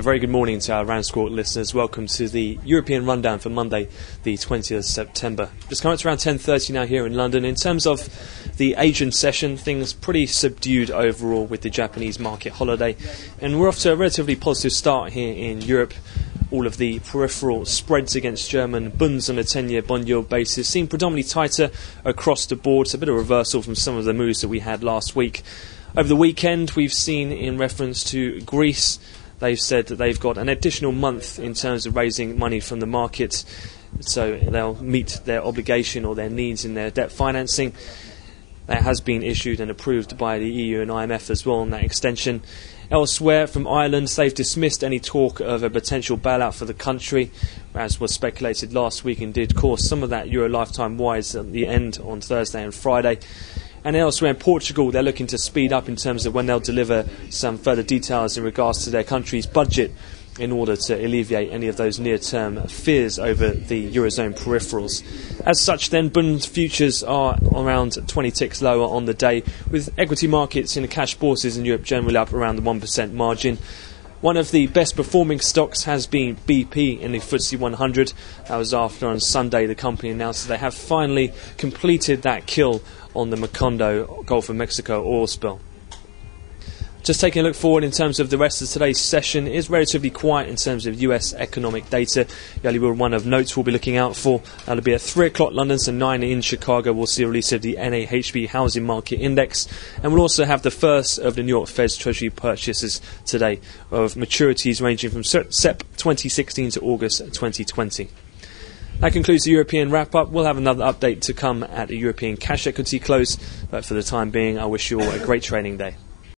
A very good morning to our RANsquawk listeners. Welcome to the European Rundown for Monday, the 20th of September. Just coming up to around 10:30 now here in London. In terms of the Asian session, things pretty subdued overall with the Japanese market holiday. And we're off to a relatively positive start here in Europe. All of the peripheral spreads against German bunds on a 10-year bond yield basis seem predominantly tighter across the board. It's a bit of a reversal from some of the moves that we had last week. Over the weekend, we've seen in reference to Greece, they've said that they've got an additional month in terms of raising money from the market, so they'll meet their obligation or their needs in their debt financing. That has been issued and approved by the EU and IMF as well on that extension. Elsewhere, from Ireland, they've dismissed any talk of a potential bailout for the country, as was speculated last week and did cause some of that Euro lifetime wise at the end on Thursday and Friday. And elsewhere in Portugal, they're looking to speed up in terms of when they'll deliver some further details in regards to their country's budget in order to alleviate any of those near-term fears over the Eurozone peripherals. As such, then, bond futures are around 20 ticks lower on the day, with equity markets in the cash bourses in Europe generally up around the 1% margin. One of the best performing stocks has been BP in the FTSE 100. That was after on Sunday the company announced that they have finally completed that kill on the Macondo Gulf of Mexico oil spill. Just taking a look forward in terms of the rest of today's session, it is relatively quiet in terms of US economic data. The only one of note we'll be looking out for, that'll be at 3 o'clock London, so 9 in Chicago. We'll see a release of the NAHB Housing Market Index, and we'll also have the first of the New York Fed's Treasury purchases today of maturities ranging from Sep 2016 to August 2020. That concludes the European wrap-up. We'll have another update to come at the European cash equity close, but for the time being, I wish you all a great trading day.